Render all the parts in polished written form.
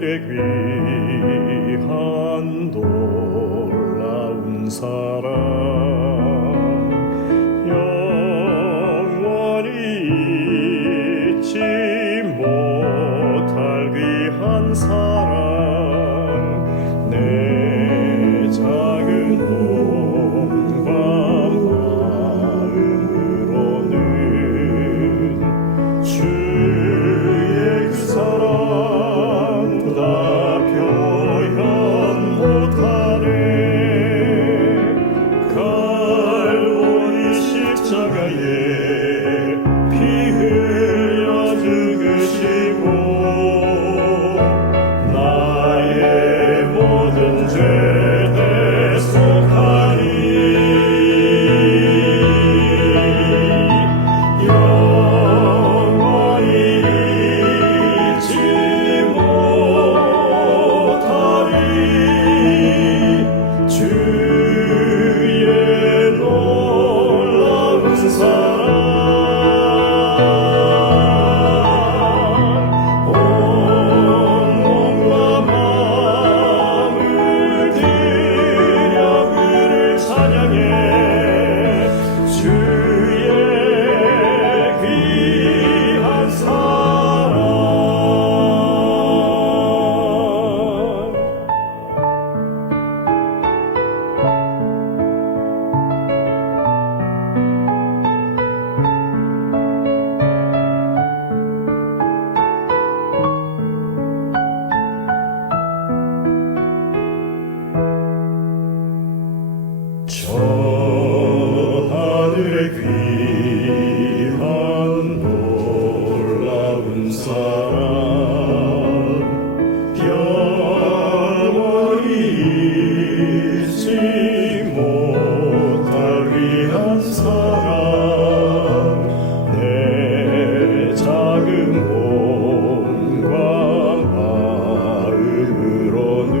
하늘의 귀한 놀라운 사랑 영원히 잊지 못할 귀한 사랑 내 작은 몸과 마음으로는 주의 그 사랑 다 표현 못하네. 갈보리 십자가에 피 흘려 죽으시고 나의 모든 죄 대속하니 영원히 잊지 못하리 주의 놀라운 사랑 온 몸과 마음을 들여 그를 찬양해 주의 귀한 사랑 저 하늘의 귀한 놀라운 사랑 영원히 잊지 못할 귀한 사랑 내 작은 몸과 마음으로는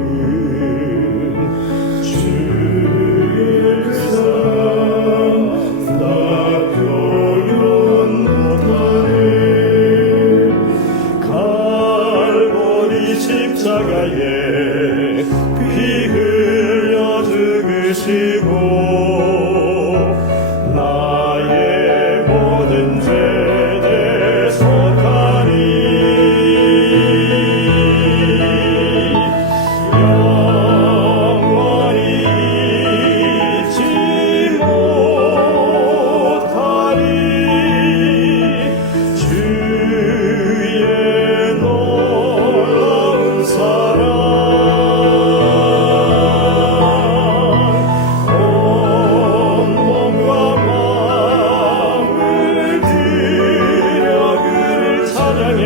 주의 그 사랑 다 표현 못하네. 갈보리 십자가에 피 흘려 죽으시고 나의 모든 죄 대속하니 영원히 잊지 못하리 주의 놀라운 사랑 온 몸과 마음을 들여 그를 찬양해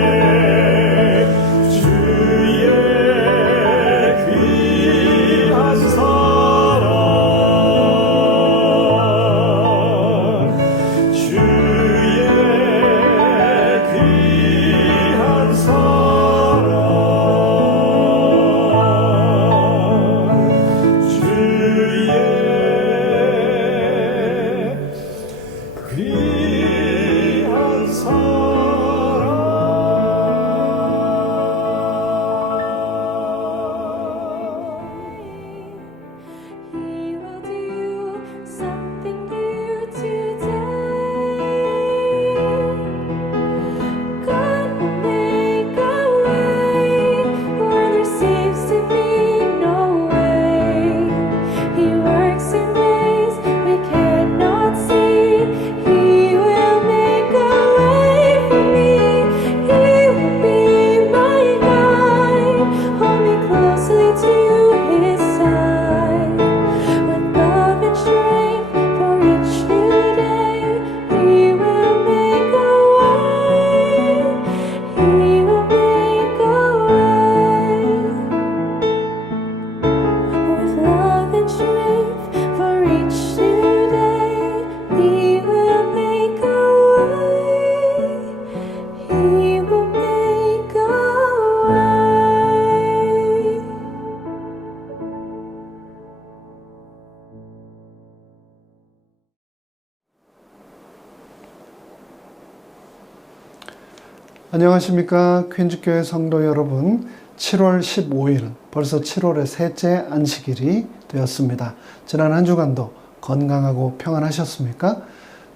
주의 귀한 사랑 주의 귀한 사랑 주의 귀한 He will do something new today. God will make a way where there seems to be no way. He works in ways we cannot see. He will make a way for me. He will be my guide. Hold me closely to His side. With love and strength for each new day, He will make a way. He will make a way. With love and strength for each new day, He will make a way. He will make a way. 안녕하십니까. 퀸즈교회 성도 여러분, 7월 15일은 벌써 7월의 셋째 안식일이 되었습니다. 지난 한 주간도 건강하고 평안하셨습니까?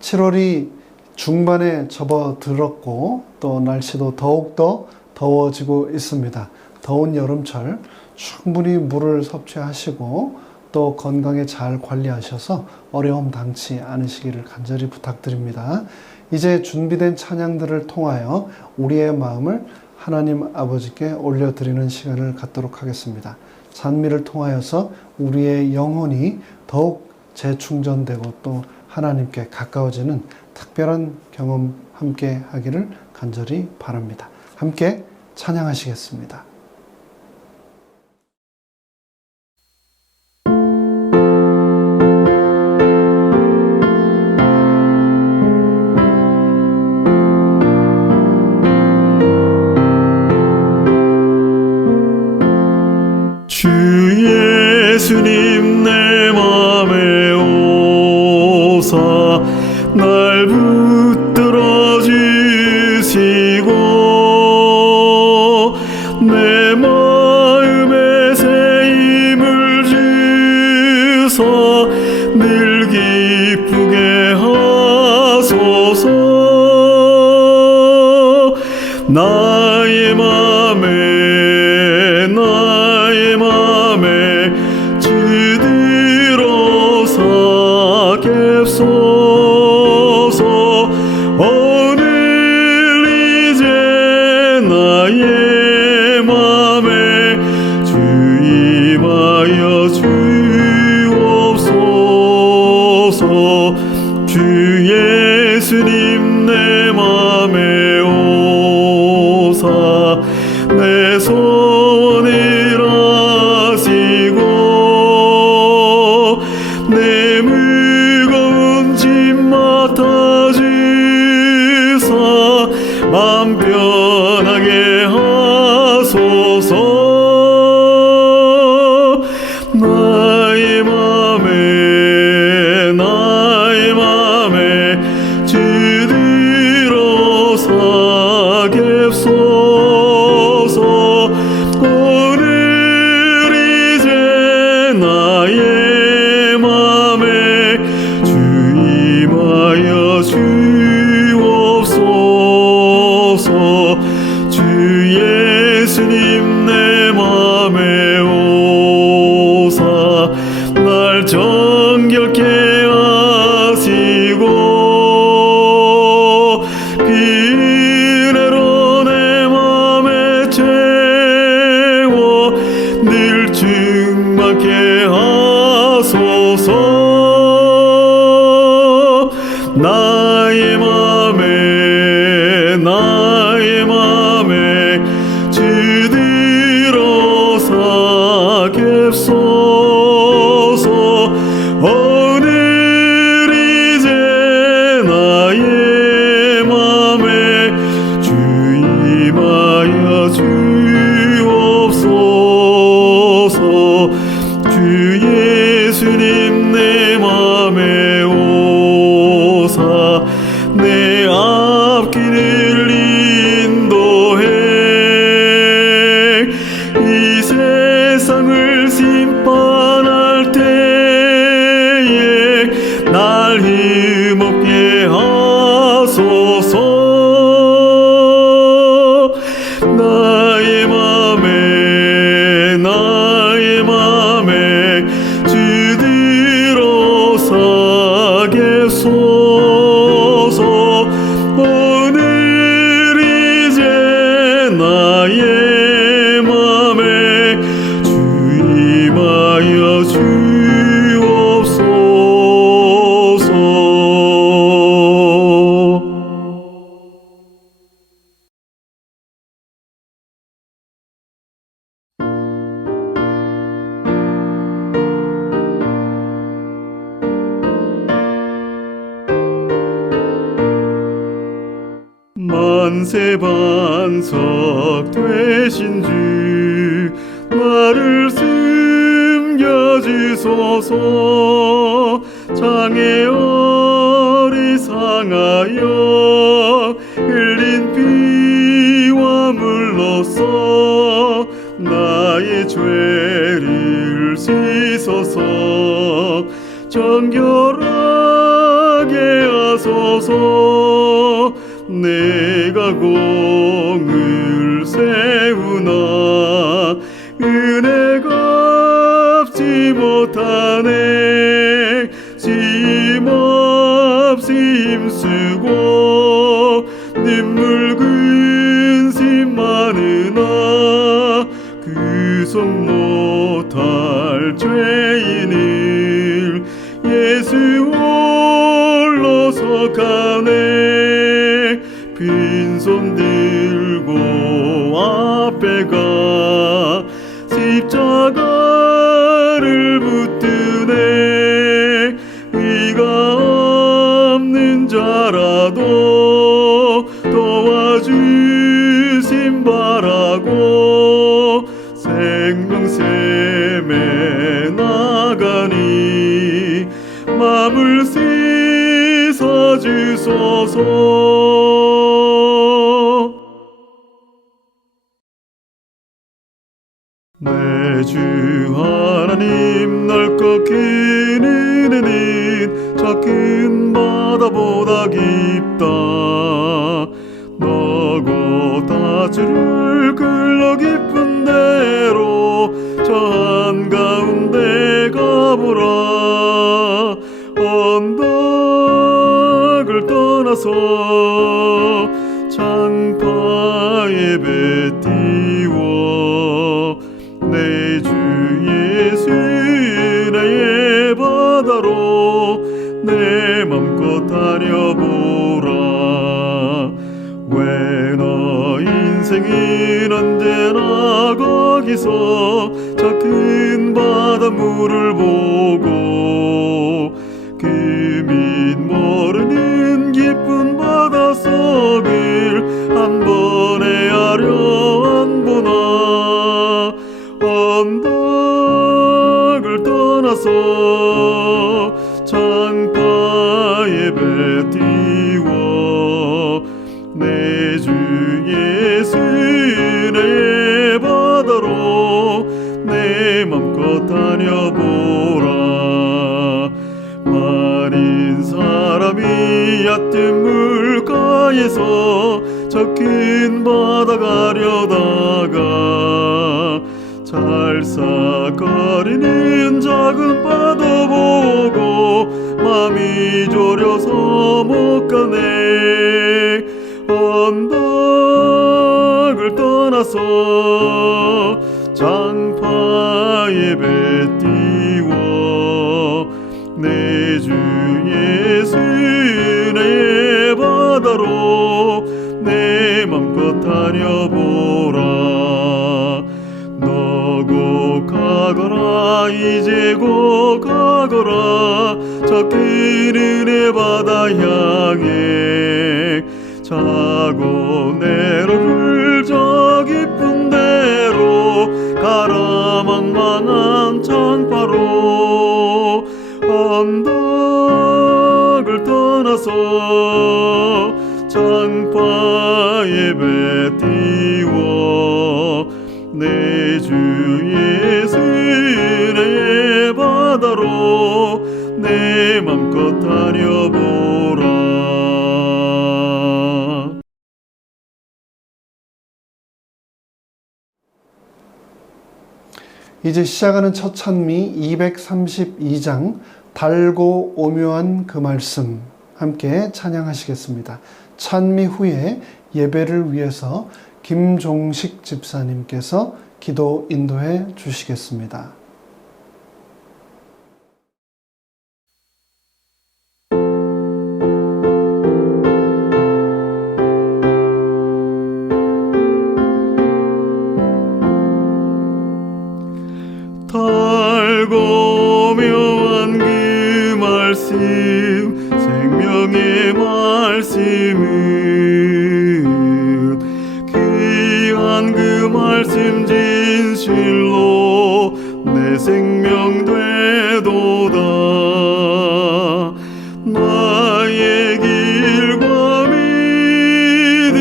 7월이 중반에 접어들었고 또 날씨도 더욱더 더워지고 있습니다. 더운 여름철 충분히 물을 섭취하시고 또 건강에 잘 관리하셔서 어려움 당치 않으시기를 간절히 부탁드립니다. 이제 준비된 찬양들을 통하여 우리의 마음을 하나님 아버지께 올려드리는 시간을 갖도록 하겠습니다. 찬미를 통하여서 우리의 영혼이 더욱 재충전되고 또 하나님께 가까워지는 특별한 경험 함께 하기를 간절히 바랍니다. 함께 찬양하시겠습니다. 주 예수님 내 맘에 오사 날 붙들어 주시고 내 마음에 새 힘을 주사 늘 기쁘게 하소서. 나의 맘에 주들어서 갭소서. 오늘 이제 나의 맘에 주 임하여 주옵소서. 주 예수님 내 맘에 오사 내 소원을 하시고 내 무거운 짐 맡아주사 맘 편하게 하소서. 나의 맘에 주들어서 갭소서. 오늘 이제 나의 맘에 주 임하여 주옵소서. 주 예수님 내 맘에 오사 날 정결케 하시고 은혜로 내 맘에 채워 늘 충만케 하소서. 나의 맘에 주들어서 갭소서. 오늘 이제 나의 맘에 주 임하여 주옵소서. 주 예수님 내 맘에 오사 내 앞길을 인도해 이 세상을 심판할 때에 날 힘없게 하소서. 나의 맘에 주들어서 갭소서. 오늘 이제 나의 맘에 주 임하여 주옵소서. 만세반석 되신 주 나를 숨겨주소서. 장애 어리상하여 흘린 피와 물로써 주소서. 내가 공을 세우나 은혜가 갚지 못하네. 힘없이 힘쓰고 눈물 근심 많으나 구속 못할 죄인을 예수 홀로서 가네. 빈손 들고 앞에 가 십자가를 붙드네. 의가 없는 자라도 도와주심 바라고 생명샘에 나가니 마음을 씻어 주소서. 내 주 하나님 넓고 큰 은혜는 저 큰 바다보다 깊다. 너고 다주를 글러 깊은 데로 저 한가운데 가보라. 언덕을 떠나서 장파에 배 띄워 내 주 예수 은혜의 바다로 내 맘껏 다녀보라. 왜 너 인생은 언제나 거기서 저 큰 바닷물을 보고 그 밑 모르는 깊은 바닷속을 한 번에 하려 안 보나. 언덕을 떠나서 장파에 배 띄워 내 주 예수 은혜의 바다로 내 맘껏 다녀보라. 많은 사람이 얕은 물가에서 저 큰 바다 가려다가 찰싹거리는 작은 바다 보고 맘이 졸여서 못 가네. 언덕을 떠나서 장파에 배 띄워 내 주 예수 은혜의 바다로 내 맘껏 다녀보라. 너고 가거라 이제 고 가거라 저 큰 은혜 바다 향해 자고 내려를 저 깊은 데로 가라. 망망한 장파로 언덕을 떠나서 장파에 배 띄워 내 주 예수 은혜의 바다로 내 맘껏 다녀보라. 이제 시작하는 첫 찬미 232장 달고 오묘한 그 말씀 함께 찬양하시겠습니다. 찬미 후에 예배를 위해서 김종식 집사님께서 기도 인도해 주시겠습니다. 달고 묘한 그 말씀 생명의 말씀은 귀한 그 말씀 진실로 내 생명 되도다. 나의 길과 믿음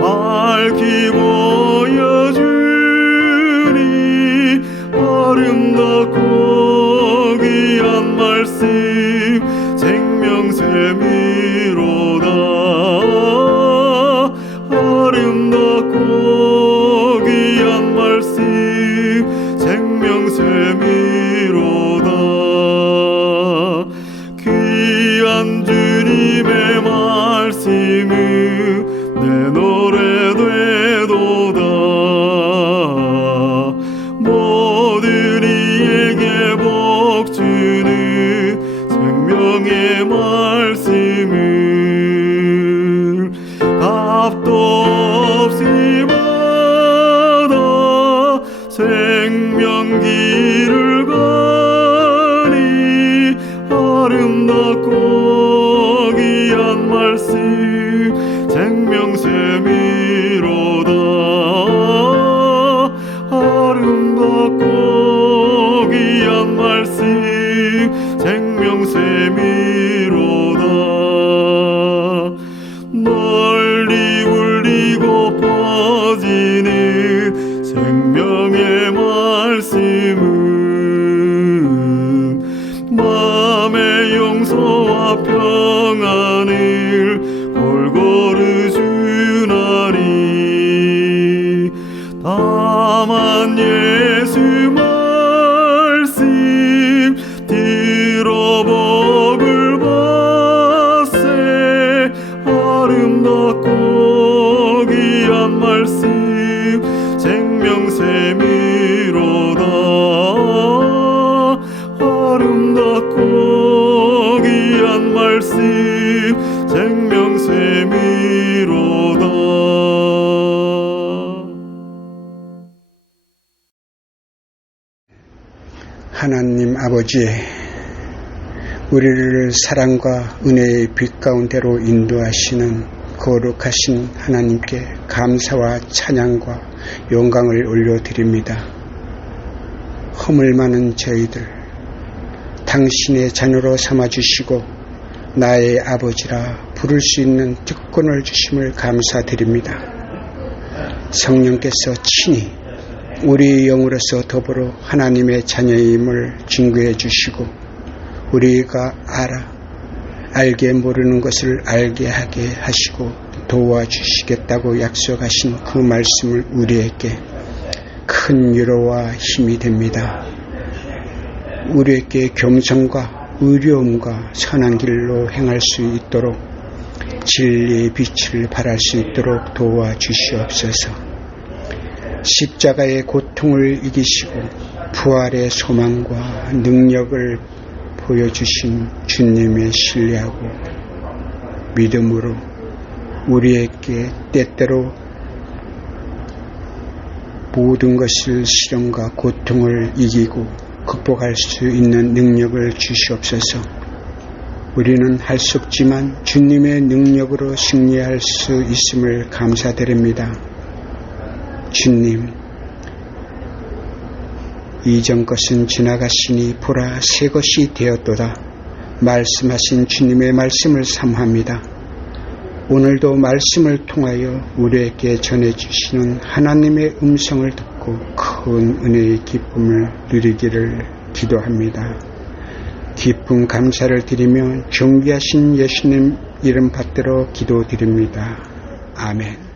밝히 보여주니 아름답고 귀한 말씀 생명샘이 말씀 생명샘이로다. 아름답고 귀한 말씀 생명샘이로다. 널리 울리고 퍼지는 생명의 말씀은 마음의 용서와 평안을 골고루 주나니. 다만 예수 말씀 들어 복을 받세. 아름답고 귀한 말씀 생명샘이로다. 아름답고 귀한 말씀 생명샘이로다. 하나님 아버지, 우리를 사랑과 은혜의 빛 가운데로 인도하시는 거룩하신 하나님께 감사와 찬양과 영광을 올려드립니다. 허물 많은 저희들 당신의 자녀로 삼아주시고 나의 아버지라 부를 수 있는 특권을 주심을 감사드립니다. 성령께서 친히 우리 영으로서 더불어 하나님의 자녀임을 증거해 주시고 우리가 알게 모르는 것을 알게 하게 하시고 도와주시겠다고 약속하신 그 말씀을 우리에게 큰 위로와 힘이 됩니다. 우리에게 겸손과 의로움과 선한 길로 행할 수 있도록 진리의 빛을 발할 수 있도록 도와주시옵소서. 십자가의 고통을 이기시고 부활의 소망과 능력을 보여주신 주님의 신뢰하고 믿음으로 우리에게 때때로 모든 것을 시련과 고통을 이기고 극복할 수 있는 능력을 주시옵소서. 우리는 할 수 없지만 주님의 능력으로 승리할 수 있음을 감사드립니다. 주님, 이전 것은 지나갔으니 보라 새 것이 되었도다. 말씀하신 주님의 말씀을 사모합니다. 오늘도 말씀을 통하여 우리에게 전해주시는 하나님의 음성을 듣고 큰 은혜의 기쁨을 누리기를 기도합니다. 기쁨 감사를 드리며 존귀하신 예수님 이름 받들어 기도드립니다. 아멘.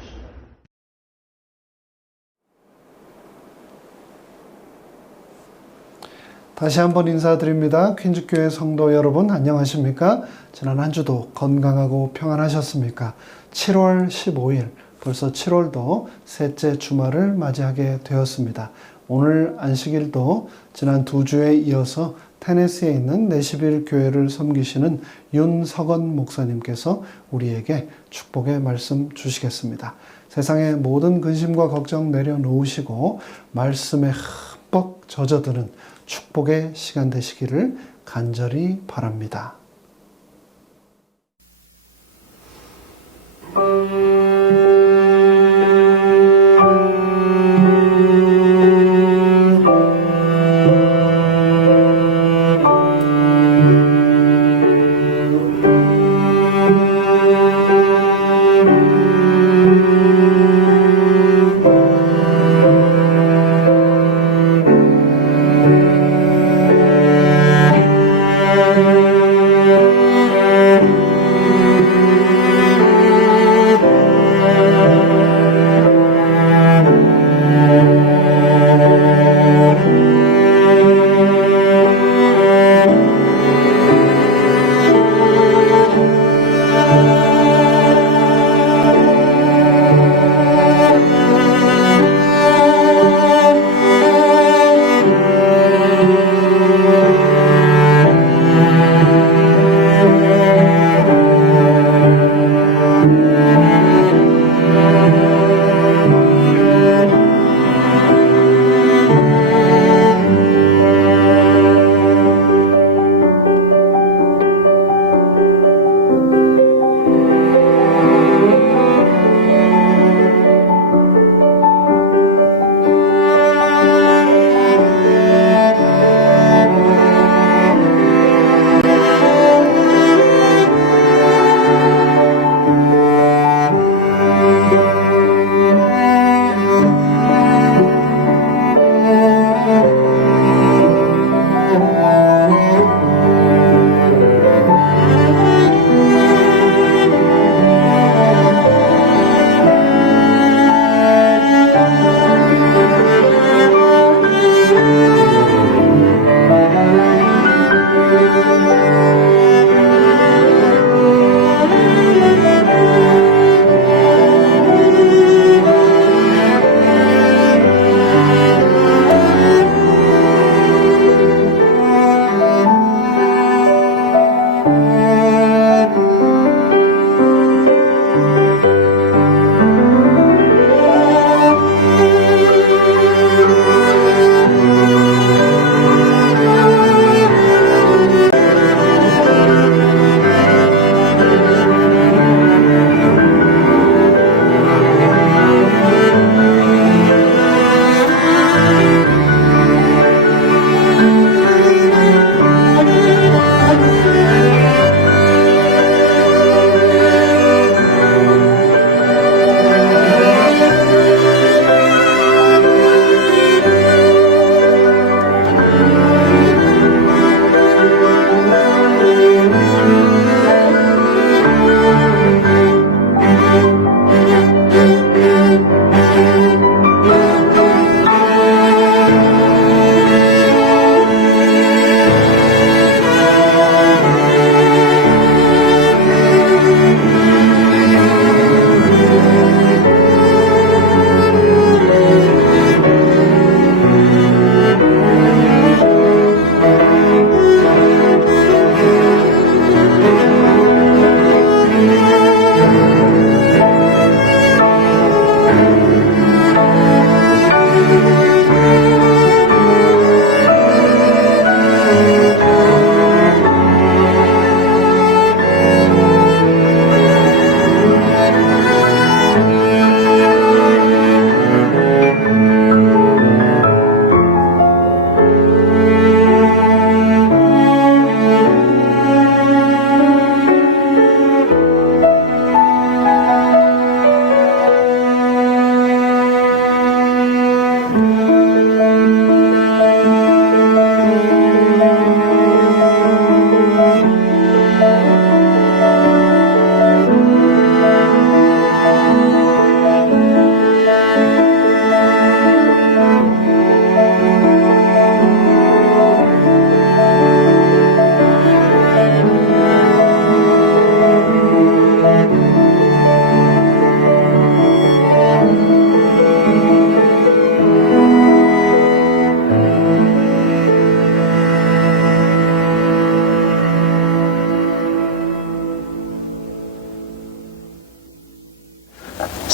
다시 한번 인사드립니다. 퀸즈교회 성도 여러분 안녕하십니까? 지난 한 주도 건강하고 평안하셨습니까? 7월 15일 벌써 7월도 셋째 주말을 맞이하게 되었습니다. 오늘 안식일도 지난 두 주에 이어서 테네시에 있는 내시빌 교회를 섬기시는 윤석원 목사님께서 우리에게 축복의 말씀 주시겠습니다. 세상의 모든 근심과 걱정 내려놓으시고 말씀에 흠뻑 젖어드는 축복의 시간 되시기를 간절히 바랍니다.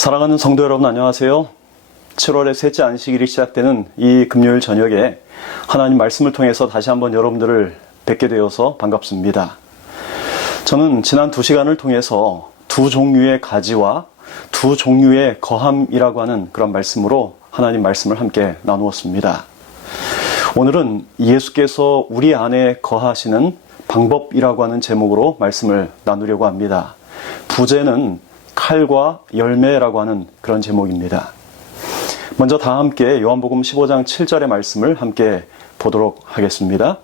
사랑하는 성도 여러분 안녕하세요. 7월의 셋째 안식일이 시작되는 이 금요일 저녁에 하나님 말씀을 통해서 다시 한번 여러분들을 뵙게 되어서 반갑습니다. 저는 지난 2시간을 통해서 두 종류의 가지와 두 종류의 거함이라고 하는 그런 말씀으로 하나님 말씀을 함께 나누었습니다. 오늘은 예수께서 우리 안에 거하시는 방법이라고 하는 제목으로 말씀을 나누려고 합니다. 부제는 칼과 열매라고 하는 그런 제목입니다. 먼저 다 함께 요한복음 15장 7절의 말씀을 함께 보도록 하겠습니다.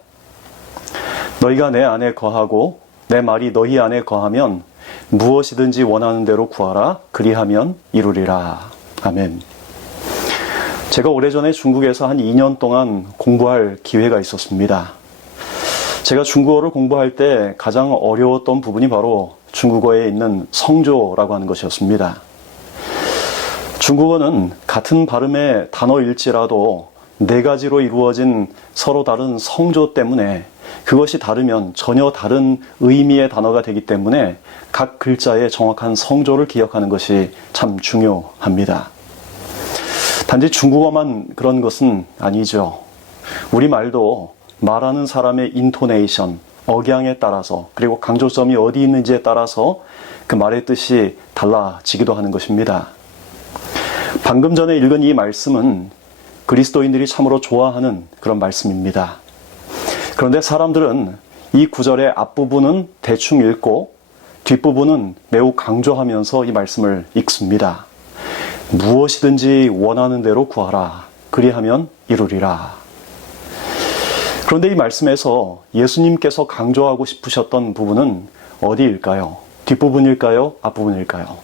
너희가 내 안에 거하고 내 말이 너희 안에 거하면 무엇이든지 원하는 대로 구하라. 그리하면 이루리라. 아멘. 제가 오래전에 중국에서 한 2년 동안 공부할 기회가 있었습니다. 제가 중국어를 공부할 때 가장 어려웠던 부분이 바로 중국어에 있는 성조라고 하는 것이었습니다. 중국어는 같은 발음의 단어일지라도 4가지로 이루어진 서로 다른 성조 때문에 그것이 다르면 전혀 다른 의미의 단어가 되기 때문에 각 글자의 정확한 성조를 기억하는 것이 참 중요합니다. 단지 중국어만 그런 것은 아니죠. 우리말도 말하는 사람의 인토네이션, 억양에 따라서 그리고 강조점이 어디 있는지에 따라서 그 말의 뜻이 달라지기도 하는 것입니다. 방금 전에 읽은 이 말씀은 그리스도인들이 참으로 좋아하는 그런 말씀입니다. 그런데 사람들은 이 구절의 앞부분은 대충 읽고 뒷부분은 매우 강조하면서 이 말씀을 읽습니다. 무엇이든지 원하는 대로 구하라. 그리하면 이루리라. 그런데 이 말씀에서 예수님께서 강조하고 싶으셨던 부분은 어디일까요? 뒷부분일까요? 앞부분일까요?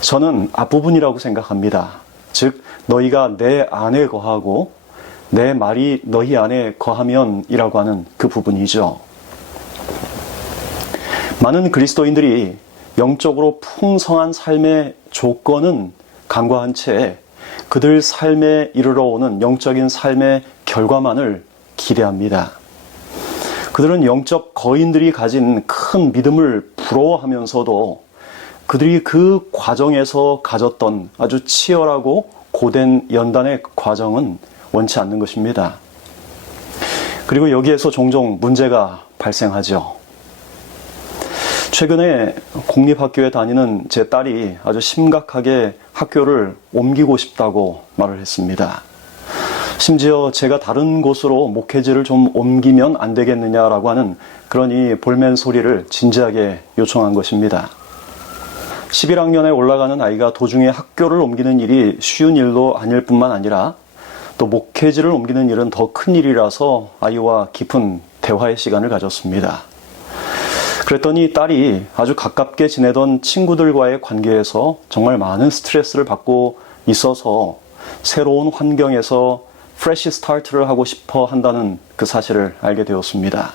저는 앞부분이라고 생각합니다. 즉 너희가 내 안에 거하고 내 말이 너희 안에 거하면 이라고 하는 그 부분이죠. 많은 그리스도인들이 영적으로 풍성한 삶의 조건은 간과한 채 그들 삶에 이르러 오는 영적인 삶의 결과만을 기대합니다. 그들은 영적 거인들이 가진 큰 믿음을 부러워하면서도 그들이 그 과정에서 가졌던 아주 치열하고 고된 연단의 과정은 원치 않는 것입니다. 그리고 여기에서 종종 문제가 발생하죠. 최근에 공립학교에 다니는 제 딸이 아주 심각하게 학교를 옮기고 싶다고 말을 했습니다. 심지어 제가 다른 곳으로 목회지를 좀 옮기면 안 되겠느냐라고 하는 그런 이 볼멘 소리를 진지하게 요청한 것입니다. 11학년에 올라가는 아이가 도중에 학교를 옮기는 일이 쉬운 일도 아닐 뿐만 아니라 또 목회지를 옮기는 일은 더 큰 일이라서 아이와 깊은 대화의 시간을 가졌습니다. 그랬더니 딸이 아주 가깝게 지내던 친구들과의 관계에서 정말 많은 스트레스를 받고 있어서 새로운 환경에서 프레시 스타트를 하고 싶어 한다는 그 사실을 알게 되었습니다.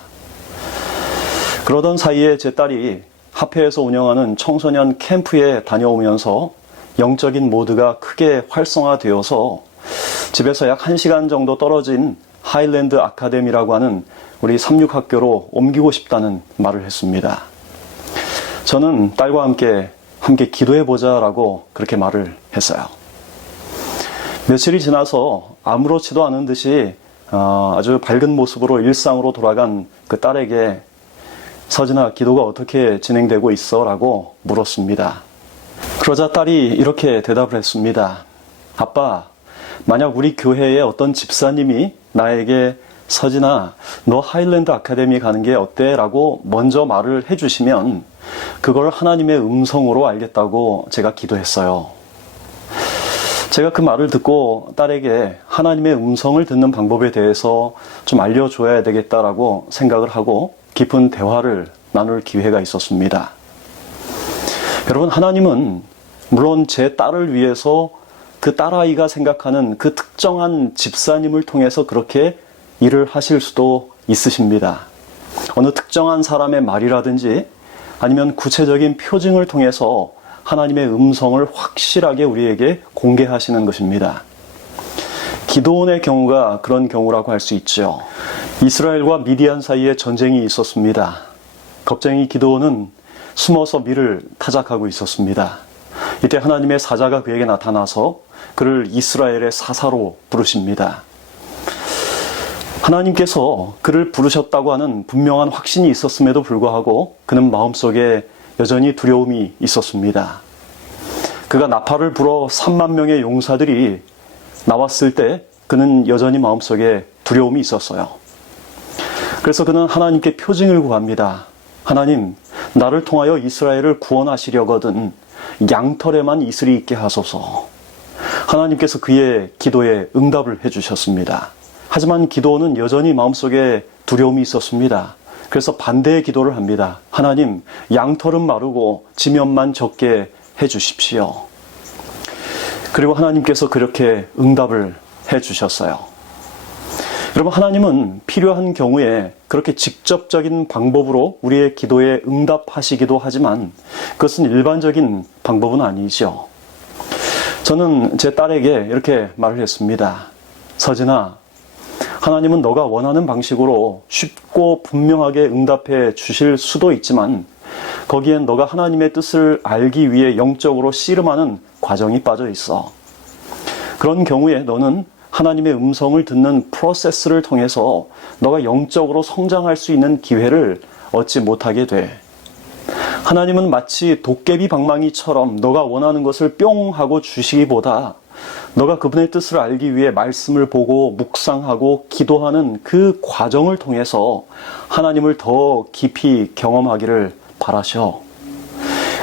그러던 사이에 제 딸이 합회에서 운영하는 청소년 캠프에 다녀오면서 영적인 모드가 크게 활성화되어서 집에서 약 1시간 정도 떨어진 하일랜드 아카데미라고 하는 우리 삼육학교로 옮기고 싶다는 말을 했습니다. 저는 딸과 함께 기도해보자라고 그렇게 말을 했어요. 며칠이 지나서 아무렇지도 않은 듯이 아주 밝은 모습으로 일상으로 돌아간 그 딸에게 서진아, 기도가 어떻게 진행되고 있어? 라고 물었습니다. 그러자 딸이 이렇게 대답을 했습니다. 아빠, 만약 우리 교회의 어떤 집사님이 나에게 서진아, 너 하일랜드 아카데미 가는 게 어때? 라고 먼저 말을 해주시면 그걸 하나님의 음성으로 알겠다고 제가 기도했어요. 제가 그 말을 듣고 딸에게 하나님의 음성을 듣는 방법에 대해서 좀 알려줘야 되겠다라고 생각을 하고 깊은 대화를 나눌 기회가 있었습니다. 여러분, 하나님은 물론 제 딸을 위해서 그 딸아이가 생각하는 그 특정한 집사님을 통해서 그렇게 일을 하실 수도 있으십니다. 어느 특정한 사람의 말이라든지 아니면 구체적인 표징을 통해서 하나님의 음성을 확실하게 우리에게 공개하시는 것입니다. 기드온의 경우가 그런 경우라고 할 수 있죠. 이스라엘과 미디안 사이에 전쟁이 있었습니다. 겁쟁이 기드온은 숨어서 밀을 타작하고 있었습니다. 이때 하나님의 사자가 그에게 나타나서 그를 이스라엘의 사사로 부르십니다. 하나님께서 그를 부르셨다고 하는 분명한 확신이 있었음에도 불구하고 그는 마음속에 여전히 두려움이 있었습니다. 그가 나팔을 불어 3만 명의 용사들이 나왔을 때 그는 여전히 마음속에 두려움이 있었어요. 그래서 그는 하나님께 표징을 구합니다. 하나님, 나를 통하여 이스라엘을 구원하시려거든 양털에만 이슬이 있게 하소서. 하나님께서 그의 기도에 응답을 해주셨습니다. 하지만 기도는 여전히 마음속에 두려움이 있었습니다. 그래서 반대의 기도를 합니다. 하나님, 양털은 마르고 지면만 적게 해주십시오. 그리고 하나님께서 그렇게 응답을 해주셨어요. 여러분, 하나님은 필요한 경우에 그렇게 직접적인 방법으로 우리의 기도에 응답하시기도 하지만 그것은 일반적인 방법은 아니죠. 저는 제 딸에게 이렇게 말을 했습니다. 서진아, 하나님은 너가 원하는 방식으로 쉽고 분명하게 응답해 주실 수도 있지만 거기엔 너가 하나님의 뜻을 알기 위해 영적으로 씨름하는 과정이 빠져 있어. 그런 경우에 너는 하나님의 음성을 듣는 프로세스를 통해서 너가 영적으로 성장할 수 있는 기회를 얻지 못하게 돼. 하나님은 마치 도깨비 방망이처럼 너가 원하는 것을 뿅 하고 주시기보다 너가 그분의 뜻을 알기 위해 말씀을 보고 묵상하고 기도하는 그 과정을 통해서 하나님을 더 깊이 경험하기를 바라셔.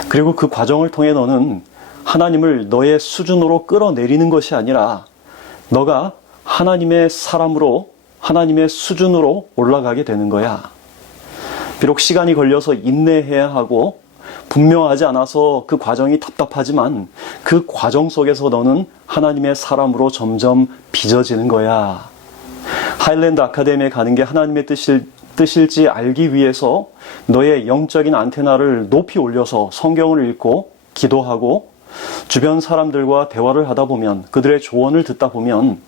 그리고 그 과정을 통해 너는 하나님을 너의 수준으로 끌어내리는 것이 아니라 너가 하나님의 사람으로 하나님의 수준으로 올라가게 되는 거야. 비록 시간이 걸려서 인내해야 하고 분명하지 않아서 그 과정이 답답하지만 그 과정 속에서 너는 하나님의 사람으로 점점 빚어지는 거야. 하일랜드 아카데미에 가는 게 하나님의 뜻일지 알기 위해서 너의 영적인 안테나를 높이 올려서 성경을 읽고 기도하고 주변 사람들과 대화를 하다 보면 그들의 조언을 듣다 보면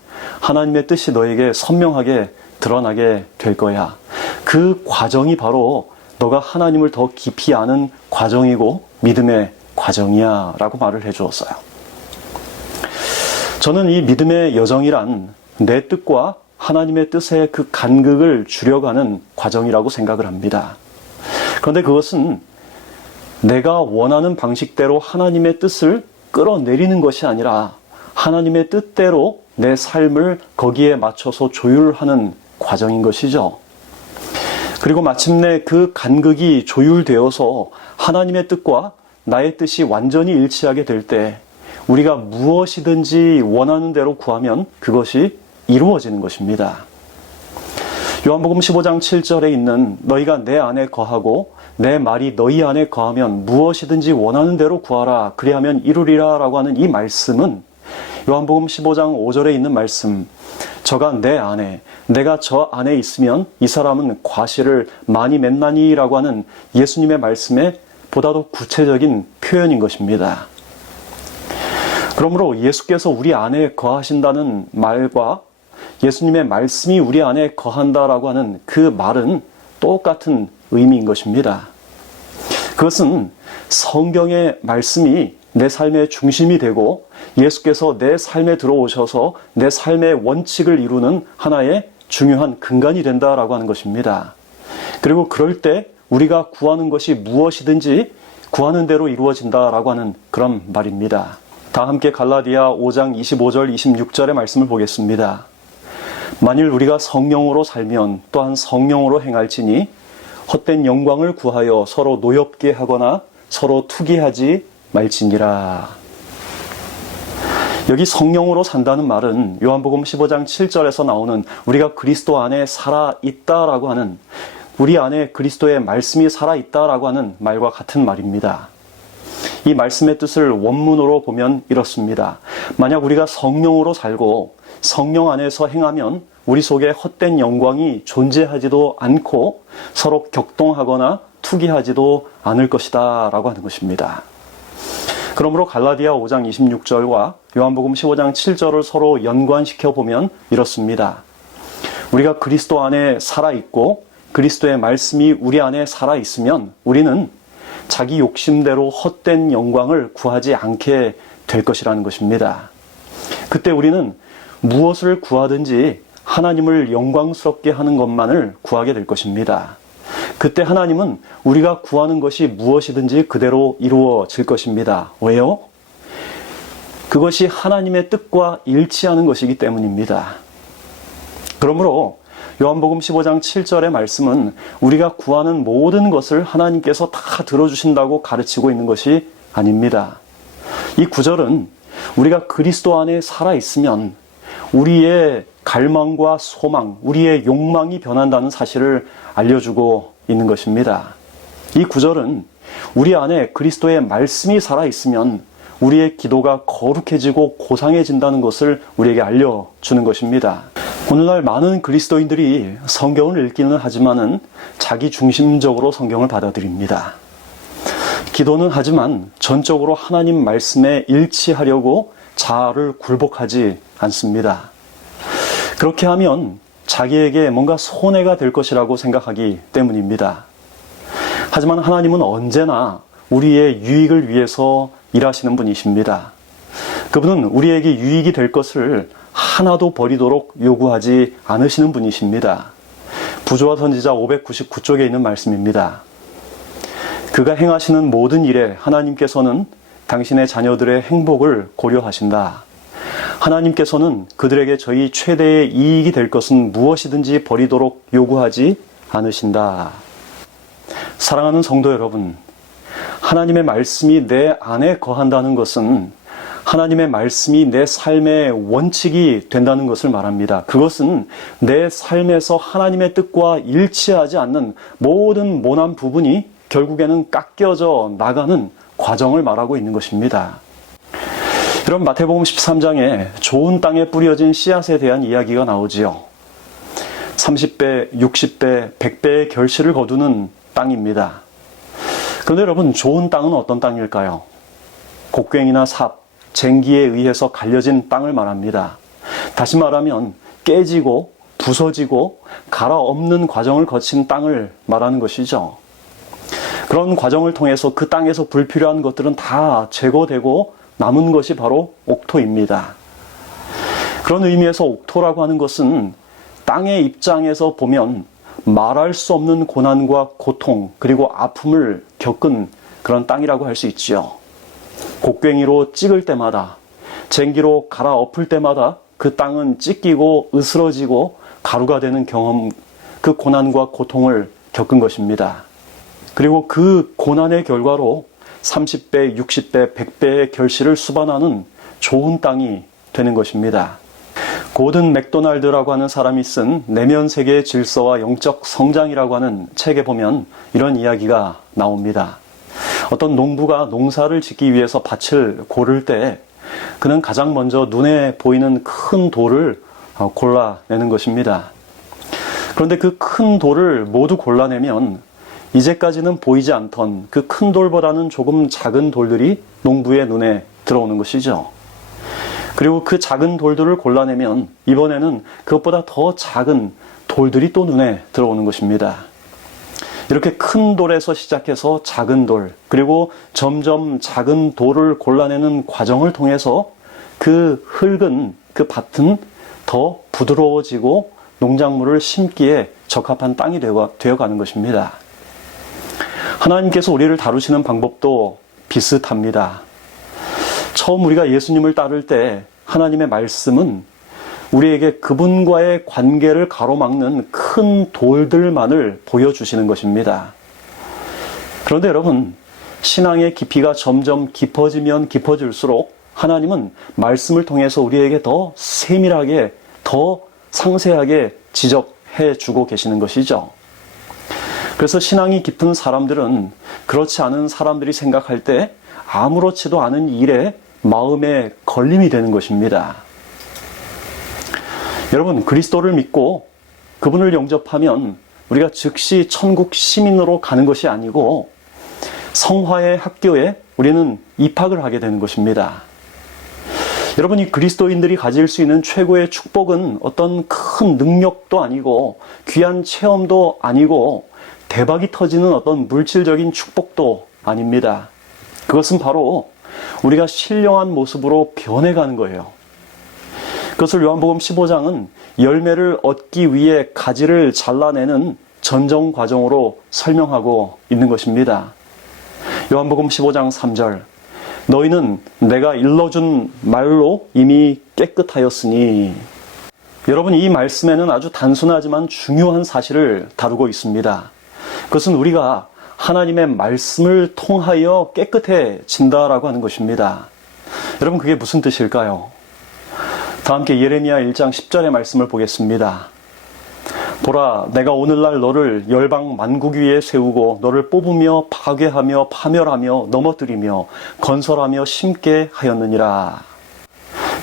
하나님의 뜻이 너에게 선명하게 드러나게 될 거야. 그 과정이 바로 너가 하나님을 더 깊이 아는 과정이고 믿음의 과정이야 라고 말을 해주었어요. 저는 이 믿음의 여정이란 내 뜻과 하나님의 뜻의 그 간극을 줄여가는 과정이라고 생각을 합니다. 그런데 그것은 내가 원하는 방식대로 하나님의 뜻을 끌어내리는 것이 아니라 하나님의 뜻대로 내 삶을 거기에 맞춰서 조율하는 과정인 것이죠. 그리고 마침내 그 간극이 조율되어서 하나님의 뜻과 나의 뜻이 완전히 일치하게 될 때 우리가 무엇이든지 원하는 대로 구하면 그것이 이루어지는 것입니다. 요한복음 15장 7절에 있는 너희가 내 안에 거하고 내 말이 너희 안에 거하면 무엇이든지 원하는 대로 구하라 그리하면 이루리라 라고 하는 이 말씀은 요한복음 15장 5절에 있는 말씀, 저가 내 안에 내가 저 안에 있으면 이 사람은 과실을 많이 맺나니 라고 하는 예수님의 말씀에 보다도 구체적인 표현인 것입니다. 그러므로 예수께서 우리 안에 거하신다는 말과 예수님의 말씀이 우리 안에 거한다라고 하는 그 말은 똑같은 의미인 것입니다. 그것은 성경의 말씀이 내 삶의 중심이 되고 예수께서 내 삶에 들어오셔서 내 삶의 원칙을 이루는 하나의 중요한 근간이 된다라고 하는 것입니다. 그리고 그럴 때 우리가 구하는 것이 무엇이든지 구하는 대로 이루어진다라고 하는 그런 말입니다. 다 함께 갈라디아 5장 25절 26절의 말씀을 보겠습니다. 만일 우리가 성령으로 살면 또한 성령으로 행할지니 헛된 영광을 구하여 서로 노엽게 하거나 서로 투기하지 말지니라. 여기 성령으로 산다는 말은 요한복음 15장 7절에서 나오는 우리가 그리스도 안에 살아있다라고 하는 우리 안에 그리스도의 말씀이 살아있다라고 하는 말과 같은 말입니다. 이 말씀의 뜻을 원문으로 보면 이렇습니다. 만약 우리가 성령으로 살고 성령 안에서 행하면 우리 속에 헛된 영광이 존재하지도 않고 서로 격동하거나 투기하지도 않을 것이다 라고 하는 것입니다. 그러므로 갈라디아 5장 26절과 요한복음 15장 7절을 서로 연관시켜 보면 이렇습니다. 우리가 그리스도 안에 살아있고 그리스도의 말씀이 우리 안에 살아있으면 우리는 자기 욕심대로 헛된 영광을 구하지 않게 될 것이라는 것입니다. 그때 우리는 무엇을 구하든지 하나님을 영광스럽게 하는 것만을 구하게 될 것입니다. 그때 하나님은 우리가 구하는 것이 무엇이든지 그대로 이루어질 것입니다. 왜요? 그것이 하나님의 뜻과 일치하는 것이기 때문입니다. 그러므로 요한복음 15장 7절의 말씀은 우리가 구하는 모든 것을 하나님께서 다 들어주신다고 가르치고 있는 것이 아닙니다. 이 구절은 우리가 그리스도 안에 살아있으면 우리의 갈망과 소망, 우리의 욕망이 변한다는 사실을 알려주고 있는 것입니다. 이 구절은 우리 안에 그리스도의 말씀이 살아있으면 우리의 기도가 거룩해지고 고상해진다는 것을 우리에게 알려주는 것입니다. 오늘날 많은 그리스도인들이 성경을 읽기는 하지만은 자기 중심적으로 성경을 받아들입니다. 기도는 하지만 전적으로 하나님 말씀에 일치하려고 자아를 굴복하지 않습니다. 그렇게 하면 자기에게 뭔가 손해가 될 것이라고 생각하기 때문입니다. 하지만 하나님은 언제나 우리의 유익을 위해서 일하시는 분이십니다. 그분은 우리에게 유익이 될 것을 하나도 버리도록 요구하지 않으시는 분이십니다. 부조와 선지자 599쪽에 있는 말씀입니다. 그가 행하시는 모든 일에 하나님께서는 당신의 자녀들의 행복을 고려하신다. 하나님께서는 그들에게 저희 최대의 이익이 될 것은 무엇이든지 버리도록 요구하지 않으신다. 사랑하는 성도 여러분, 하나님의 말씀이 내 안에 거한다는 것은 하나님의 말씀이 내 삶의 원칙이 된다는 것을 말합니다. 그것은 내 삶에서 하나님의 뜻과 일치하지 않는 모든 모난 부분이 결국에는 깎여져 나가는 과정을 말하고 있는 것입니다. 여러분, 마태복음 13장에 좋은 땅에 뿌려진 씨앗에 대한 이야기가 나오지요. 30배, 60배, 100배의 결실을 거두는 땅입니다. 그런데 여러분, 좋은 땅은 어떤 땅일까요? 곡괭이나 삽, 쟁기에 의해서 갈려진 땅을 말합니다. 다시 말하면 깨지고 부서지고 갈아엎는 과정을 거친 땅을 말하는 것이죠. 그런 과정을 통해서 그 땅에서 불필요한 것들은 다 제거되고 남은 것이 바로 옥토입니다. 그런 의미에서 옥토라고 하는 것은 땅의 입장에서 보면 말할 수 없는 고난과 고통 그리고 아픔을 겪은 그런 땅이라고 할 수 있지요. 곡괭이로 찍을 때마다, 쟁기로 갈아엎을 때마다 그 땅은 찢기고 으스러지고 가루가 되는 경험, 그 고난과 고통을 겪은 것입니다. 그리고 그 고난의 결과로 30배, 60배, 100배의 결실을 수반하는 좋은 땅이 되는 것입니다. 고든 맥도날드라고 하는 사람이 쓴 내면 세계의 질서와 영적 성장이라고 하는 책에 보면 이런 이야기가 나옵니다. 어떤 농부가 농사를 짓기 위해서 밭을 고를 때 그는 가장 먼저 눈에 보이는 큰 돌을 골라내는 것입니다. 그런데 그 큰 돌을 모두 골라내면 이제까지는 보이지 않던 그 큰 돌보다는 조금 작은 돌들이 농부의 눈에 들어오는 것이죠. 그리고 그 작은 돌들을 골라내면 이번에는 그것보다 더 작은 돌들이 또 눈에 들어오는 것입니다. 이렇게 큰 돌에서 시작해서 작은 돌, 그리고 점점 작은 돌을 골라내는 과정을 통해서 그 흙은, 그 밭은 더 부드러워지고 농작물을 심기에 적합한 땅이 되어가는 것입니다. 하나님께서 우리를 다루시는 방법도 비슷합니다. 처음 우리가 예수님을 따를 때 하나님의 말씀은 우리에게 그분과의 관계를 가로막는 큰 돌들만을 보여주시는 것입니다. 그런데 여러분, 신앙의 깊이가 점점 깊어지면 깊어질수록 하나님은 말씀을 통해서 우리에게 더 세밀하게, 더 상세하게 지적해 주고 계시는 것이죠. 그래서 신앙이 깊은 사람들은 그렇지 않은 사람들이 생각할 때 아무렇지도 않은 일에 마음에 걸림이 되는 것입니다. 여러분, 그리스도를 믿고 그분을 영접하면 우리가 즉시 천국 시민으로 가는 것이 아니고 성화의 학교에 우리는 입학을 하게 되는 것입니다. 여러분, 이 그리스도인들이 가질 수 있는 최고의 축복은 어떤 큰 능력도 아니고 귀한 체험도 아니고 대박이 터지는 어떤 물질적인 축복도 아닙니다. 그것은 바로 우리가 신령한 모습으로 변해가는 거예요. 그것을 요한복음 15장은 열매를 얻기 위해 가지를 잘라내는 전정 과정으로 설명하고 있는 것입니다. 요한복음 15장 3절, 너희는 내가 일러준 말로 이미 깨끗하였으니. 여러분, 이 말씀에는 아주 단순하지만 중요한 사실을 다루고 있습니다. 그것은 우리가 하나님의 말씀을 통하여 깨끗해진다라고 하는 것입니다. 여러분, 그게 무슨 뜻일까요? 다 함께 예레미야 1장 10절의 말씀을 보겠습니다. 보라, 내가 오늘날 너를 열방 만국 위에 세우고 너를 뽑으며 파괴하며 파멸하며 넘어뜨리며 건설하며 심게 하였느니라.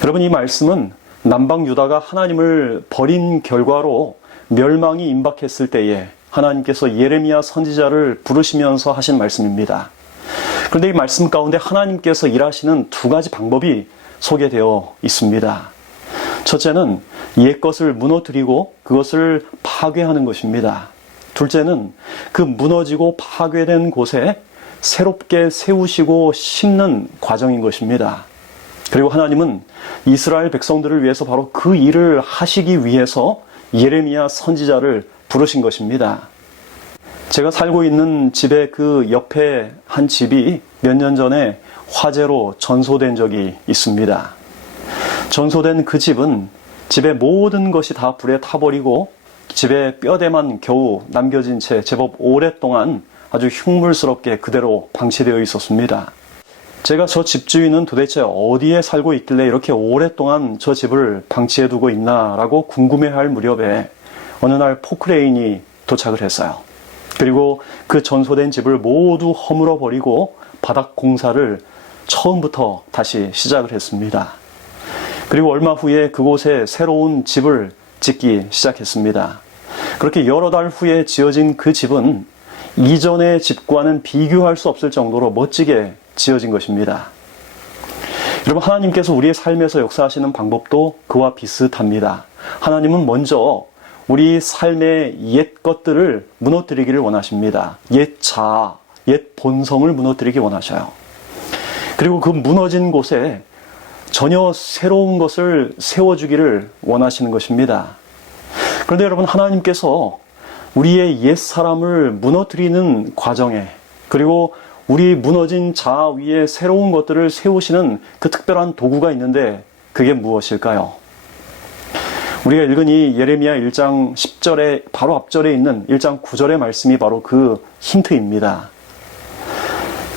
여러분, 이 말씀은 남방 유다가 하나님을 버린 결과로 멸망이 임박했을 때에 하나님께서 예레미야 선지자를 부르시면서 하신 말씀입니다. 그런데 이 말씀 가운데 하나님께서 일하시는 두 가지 방법이 소개되어 있습니다. 첫째는 옛것을 무너뜨리고 그것을 파괴하는 것입니다. 둘째는 그 무너지고 파괴된 곳에 새롭게 세우시고 심는 과정인 것입니다. 그리고 하나님은 이스라엘 백성들을 위해서 바로 그 일을 하시기 위해서 예레미야 선지자를 부르신 것입니다. 제가 살고 있는 집의 그 옆에 한 집이 몇 년 전에 화재로 전소된 적이 있습니다. 전소된 그 집은 집의 모든 것이 다 불에 타버리고 집의 뼈대만 겨우 남겨진 채 제법 오랫동안 아주 흉물스럽게 그대로 방치되어 있었습니다. 제가 저 집주인은 도대체 어디에 살고 있길래 이렇게 오랫동안 저 집을 방치해두고 있나라고 궁금해할 무렵에 어느 날 포크레인이 도착을 했어요. 그리고 그 전소된 집을 모두 허물어 버리고 바닥 공사를 처음부터 다시 시작을 했습니다. 그리고 얼마 후에 그곳에 새로운 집을 짓기 시작했습니다. 그렇게 여러 달 후에 지어진 그 집은 이전의 집과는 비교할 수 없을 정도로 멋지게 지어진 것입니다. 여러분, 하나님께서 우리의 삶에서 역사하시는 방법도 그와 비슷합니다. 하나님은 먼저 우리 삶의 옛 것들을 무너뜨리기를 원하십니다. 옛 자아, 옛 본성을 무너뜨리기 원하셔요. 그리고 그 무너진 곳에 전혀 새로운 것을 세워주기를 원하시는 것입니다. 그런데 여러분, 하나님께서 우리의 옛 사람을 무너뜨리는 과정에, 그리고 우리 무너진 자아 위에 새로운 것들을 세우시는 그 특별한 도구가 있는데 그게 무엇일까요? 우리가 읽은 이 예레미야 1장 10절에 바로 앞절에 있는 1장 9절의 말씀이 바로 그 힌트입니다.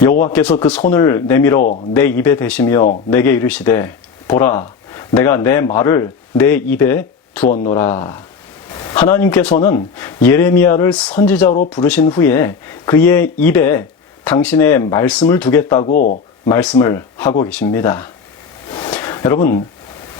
여호와께서 그 손을 내밀어 내 입에 대시며 내게 이르시되 보라, 내가 내 말을 내 입에 두었노라. 하나님께서는 예레미야를 선지자로 부르신 후에 그의 입에 당신의 말씀을 두겠다고 말씀을 하고 계십니다. 여러분,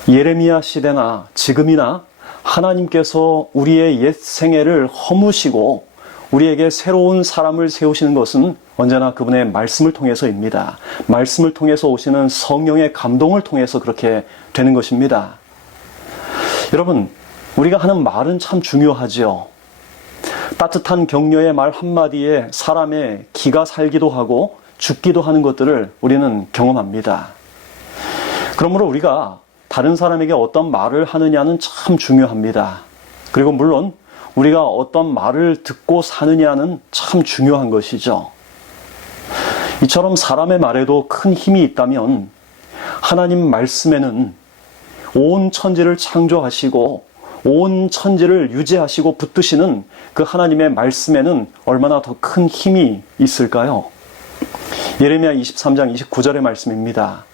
예레미야 시대나 지금이나 하나님께서 우리의 옛 생애를 허무시고 우리에게 새로운 사람을 세우시는 것은 언제나 그분의 말씀을 통해서입니다. 말씀을 통해서 오시는 성령의 감동을 통해서 그렇게 되는 것입니다. 여러분, 우리가 하는 말은 참 중요하지요. 따뜻한 격려의 말 한마디에 사람의 기가 살기도 하고 죽기도 하는 것들을 우리는 경험합니다. 그러므로 우리가 다른 사람에게 어떤 말을 하느냐는 참 중요합니다. 그리고 물론 우리가 어떤 말을 듣고 사느냐는 참 중요한 것이죠. 이처럼 사람의 말에도 큰 힘이 있다면 하나님 말씀에는 온 천지를 창조하시고 온 천지를 유지하시고 붙드시는 그 하나님의 말씀에는 얼마나 더 큰 힘이 있을까요? 예레미야 23장 29절의 말씀입니다.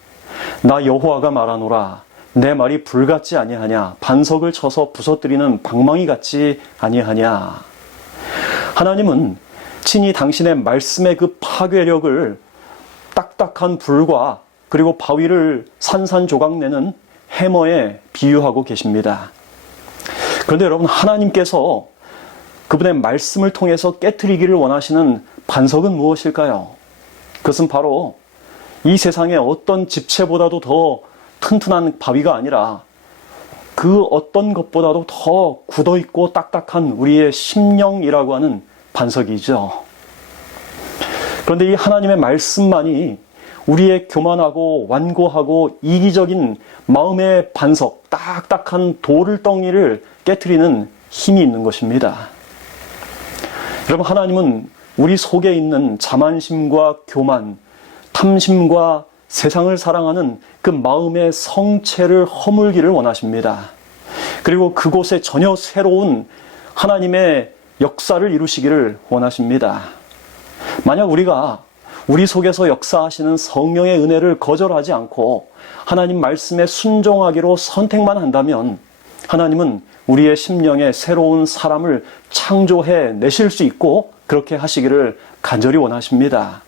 나 여호와가 말하노라, 내 말이 불같지 아니하냐, 반석을 쳐서 부서뜨리는 방망이 같지 아니하냐. 하나님은 친히 당신의 말씀의 그 파괴력을 딱딱한 불과 그리고 바위를 산산조각내는 해머에 비유하고 계십니다. 그런데 여러분, 하나님께서 그분의 말씀을 통해서 깨트리기를 원하시는 반석은 무엇일까요? 그것은 바로 이 세상의 어떤 집체보다도 더 튼튼한 바위가 아니라 그 어떤 것보다도 더 굳어있고 딱딱한 우리의 심령이라고 하는 반석이죠. 그런데 이 하나님의 말씀만이 우리의 교만하고 완고하고 이기적인 마음의 반석, 딱딱한 돌덩이를 깨트리는 힘이 있는 것입니다. 여러분, 하나님은 우리 속에 있는 자만심과 교만, 탐심과 세상을 사랑하는 그 마음의 성체를 허물기를 원하십니다. 그리고 그곳에 전혀 새로운 하나님의 역사를 이루시기를 원하십니다. 만약 우리가 우리 속에서 역사하시는 성령의 은혜를 거절하지 않고 하나님 말씀에 순종하기로 선택만 한다면 하나님은 우리의 심령에 새로운 사람을 창조해 내실 수 있고 그렇게 하시기를 간절히 원하십니다.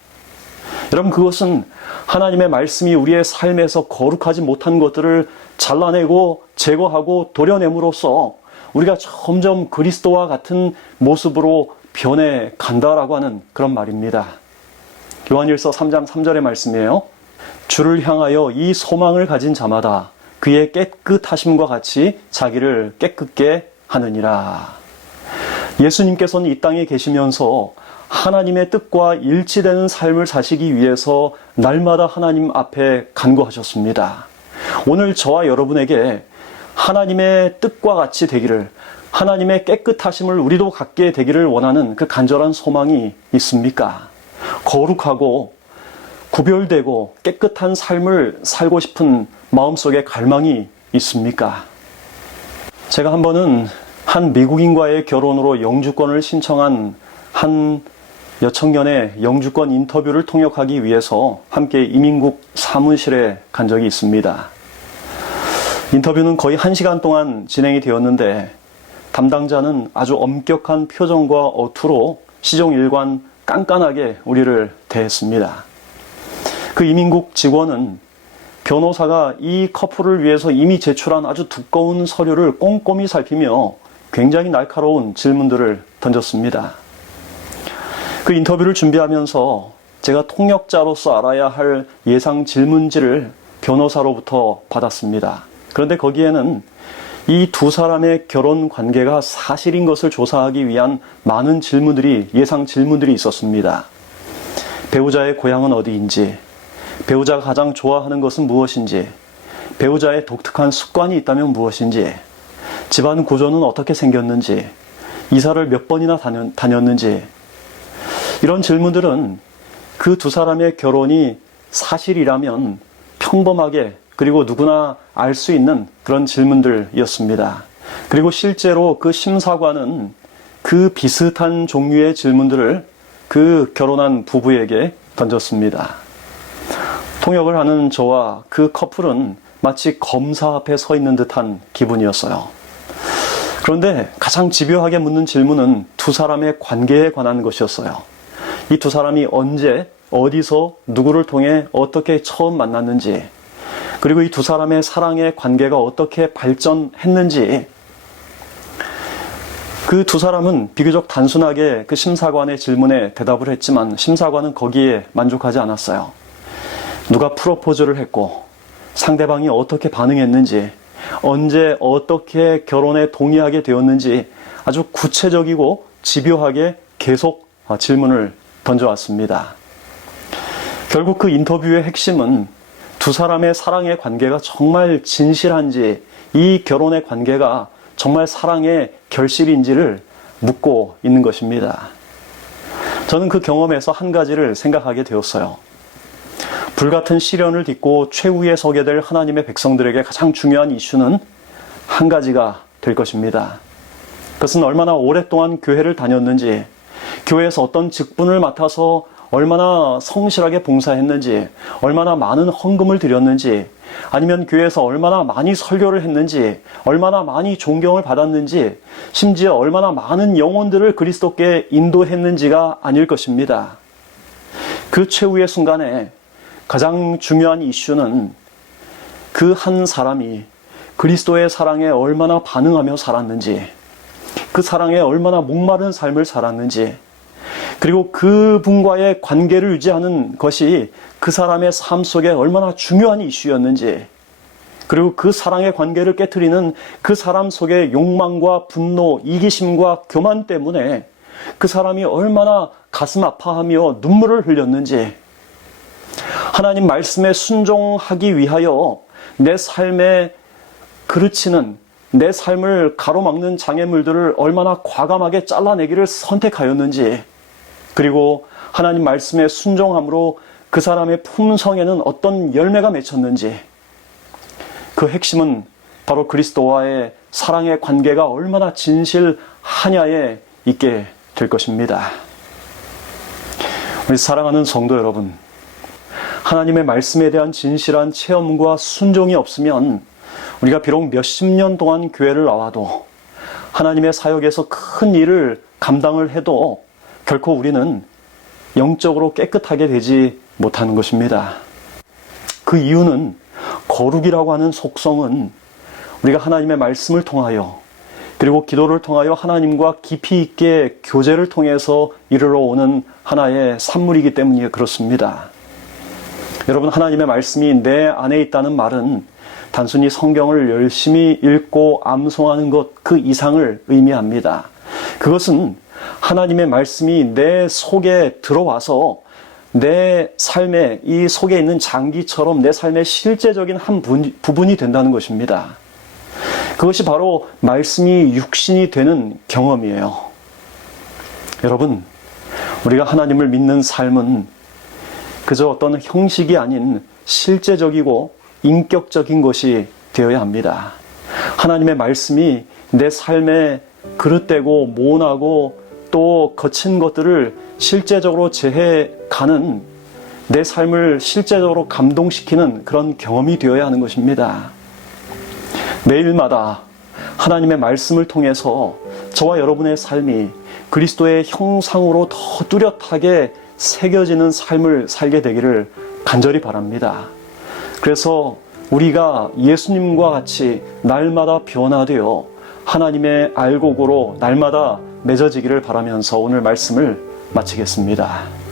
여러분, 그것은 하나님의 말씀이 우리의 삶에서 거룩하지 못한 것들을 잘라내고 제거하고 도려냄으로써 우리가 점점 그리스도와 같은 모습으로 변해 간다라고 하는 그런 말입니다. 요한일서 3장 3절의 말씀이에요. 주를 향하여 이 소망을 가진 자마다 그의 깨끗하심과 같이 자기를 깨끗게 하느니라. 예수님께서는 이 땅에 계시면서 하나님의 뜻과 일치되는 삶을 사시기 위해서 날마다 하나님 앞에 간구하셨습니다. 오늘 저와 여러분에게 하나님의 뜻과 같이 되기를, 하나님의 깨끗하심을 우리도 갖게 되기를 원하는 그 간절한 소망이 있습니까? 거룩하고 구별되고 깨끗한 삶을 살고 싶은 마음속에 갈망이 있습니까? 제가 한 번은 한 미국인과의 결혼으로 영주권을 신청한 한 여청년의 영주권 인터뷰를 통역하기 위해서 함께 이민국 사무실에 간 적이 있습니다. 인터뷰는 거의 1시간 동안 진행이 되었는데 담당자는 아주 엄격한 표정과 어투로 시종일관 깐깐하게 우리를 대했습니다. 그 이민국 직원은 변호사가 이 커플을 위해서 이미 제출한 아주 두꺼운 서류를 꼼꼼히 살피며 굉장히 날카로운 질문들을 던졌습니다. 그 인터뷰를 준비하면서 제가 통역자로서 알아야 할 예상 질문지를 변호사로부터 받았습니다. 그런데 거기에는 이 두 사람의 결혼 관계가 사실인 것을 조사하기 위한 많은 질문들이, 예상 질문들이 있었습니다. 배우자의 고향은 어디인지, 배우자가 가장 좋아하는 것은 무엇인지, 배우자의 독특한 습관이 있다면 무엇인지, 집안 구조는 어떻게 생겼는지, 이사를 몇 번이나 다녔는지, 이런 질문들은 그 두 사람의 결혼이 사실이라면 평범하게 그리고 누구나 알 수 있는 그런 질문들이었습니다. 그리고 실제로 그 심사관은 그 비슷한 종류의 질문들을 그 결혼한 부부에게 던졌습니다. 통역을 하는 저와 그 커플은 마치 검사 앞에 서 있는 듯한 기분이었어요. 그런데 가장 집요하게 묻는 질문은 두 사람의 관계에 관한 것이었어요. 이 두 사람이 언제, 어디서, 누구를 통해 어떻게 처음 만났는지, 그리고 이 두 사람의 사랑의 관계가 어떻게 발전했는지, 그 두 사람은 비교적 단순하게 그 심사관의 질문에 대답을 했지만 심사관은 거기에 만족하지 않았어요. 누가 프로포즈를 했고, 상대방이 어떻게 반응했는지, 언제 어떻게 결혼에 동의하게 되었는지 아주 구체적이고 집요하게 계속 질문을 던져왔습니다. 결국 그 인터뷰의 핵심은 두 사람의 사랑의 관계가 정말 진실한지, 이 결혼의 관계가 정말 사랑의 결실인지를 묻고 있는 것입니다. 저는 그 경험에서 한 가지를 생각하게 되었어요. 불같은 시련을 딛고 최후에 서게 될 하나님의 백성들에게 가장 중요한 이슈는 한 가지가 될 것입니다. 그것은 얼마나 오랫동안 교회를 다녔는지, 교회에서 어떤 직분을 맡아서 얼마나 성실하게 봉사했는지, 얼마나 많은 헌금을 드렸는지, 아니면 교회에서 얼마나 많이 설교를 했는지, 얼마나 많이 존경을 받았는지, 심지어 얼마나 많은 영혼들을 그리스도께 인도했는지가 아닐 것입니다. 그 최후의 순간에 가장 중요한 이슈는 그 한 사람이 그리스도의 사랑에 얼마나 반응하며 살았는지, 그 사랑에 얼마나 목마른 삶을 살았는지, 그리고 그분과의 관계를 유지하는 것이 그 사람의 삶 속에 얼마나 중요한 이슈였는지, 그리고 그 사랑의 관계를 깨트리는 그 사람 속의 욕망과 분노, 이기심과 교만 때문에 그 사람이 얼마나 가슴 아파하며 눈물을 흘렸는지, 하나님 말씀에 순종하기 위하여 내 삶에 그르치는, 내 삶을 가로막는 장애물들을 얼마나 과감하게 잘라내기를 선택하였는지, 그리고 하나님 말씀에 순종함으로 그 사람의 품성에는 어떤 열매가 맺혔는지, 그 핵심은 바로 그리스도와의 사랑의 관계가 얼마나 진실하냐에 있게 될 것입니다. 우리 사랑하는 성도 여러분, 하나님의 말씀에 대한 진실한 체험과 순종이 없으면 우리가 비록 몇십 년 동안 교회를 나와도, 하나님의 사역에서 큰 일을 감당을 해도 결코 우리는 영적으로 깨끗하게 되지 못하는 것입니다. 그 이유는 거룩이라고 하는 속성은 우리가 하나님의 말씀을 통하여, 그리고 기도를 통하여 하나님과 깊이 있게 교제를 통해서 이르러 오는 하나의 산물이기 때문에 그렇습니다. 여러분, 하나님의 말씀이 내 안에 있다는 말은 단순히 성경을 열심히 읽고 암송하는 것 그 이상을 의미합니다. 그것은 하나님의 말씀이 내 속에 들어와서 내 삶의 이 속에 있는 장기처럼 내 삶의 실제적인 한 부분이 된다는 것입니다. 그것이 바로 말씀이 육신이 되는 경험이에요. 여러분, 우리가 하나님을 믿는 삶은 그저 어떤 형식이 아닌 실제적이고 인격적인 것이 되어야 합니다. 하나님의 말씀이 내 삶에 그릇되고 모나고 또 거친 것들을 실제적으로 제해가는, 내 삶을 실제적으로 감동시키는 그런 경험이 되어야 하는 것입니다. 매일마다 하나님의 말씀을 통해서 저와 여러분의 삶이 그리스도의 형상으로 더 뚜렷하게 새겨지는 삶을 살게 되기를 간절히 바랍니다. 그래서 우리가 예수님과 같이 날마다 변화되어 하나님의 알곡으로 날마다 맺어지기를 바라면서 오늘 말씀을 마치겠습니다.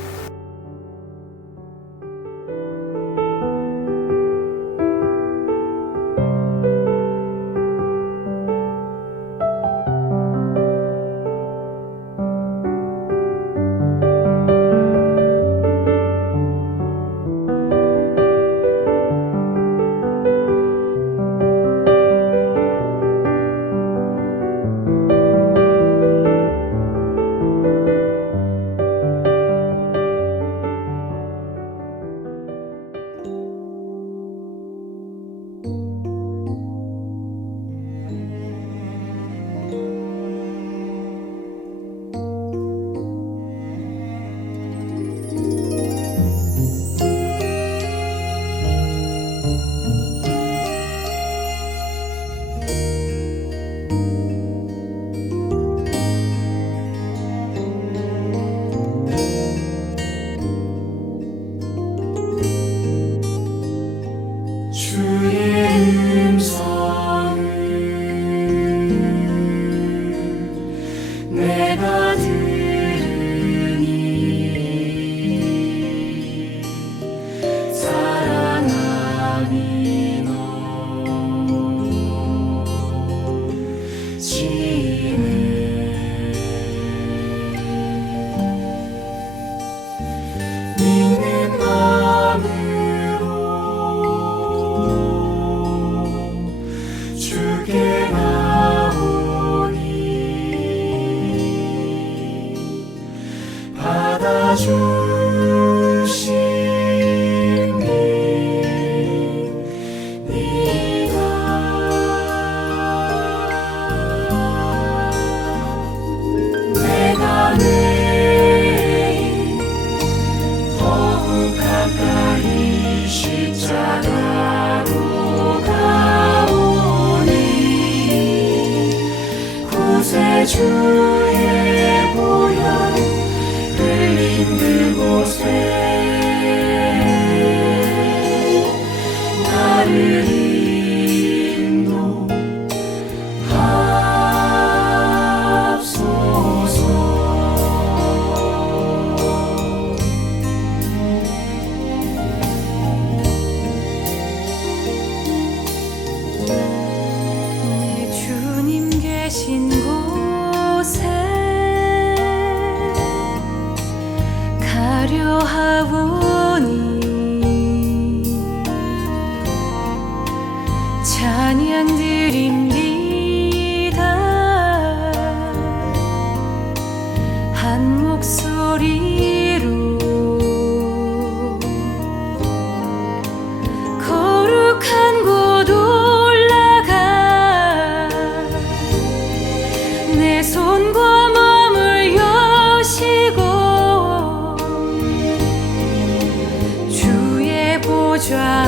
보좌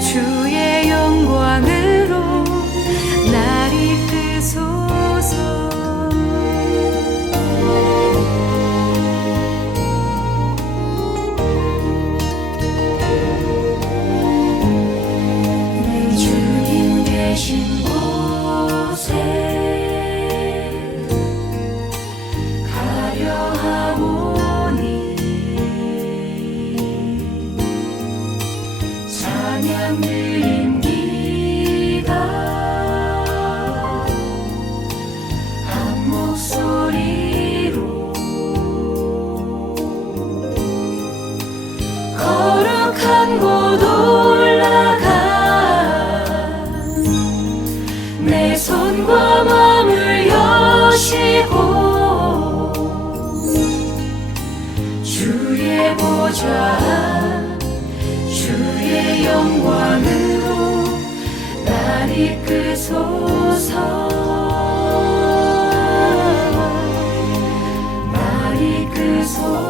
주의 영광으로 날 이끄소서. 내 주님 계신 곳에 가려 하오니 찬양 드립니다. 한 목소리로 거룩한 곳 올라가 내 손과 마음을 여시고 주의 보좌 주의 영광으로 날 이끄소서. 날 이끄소서.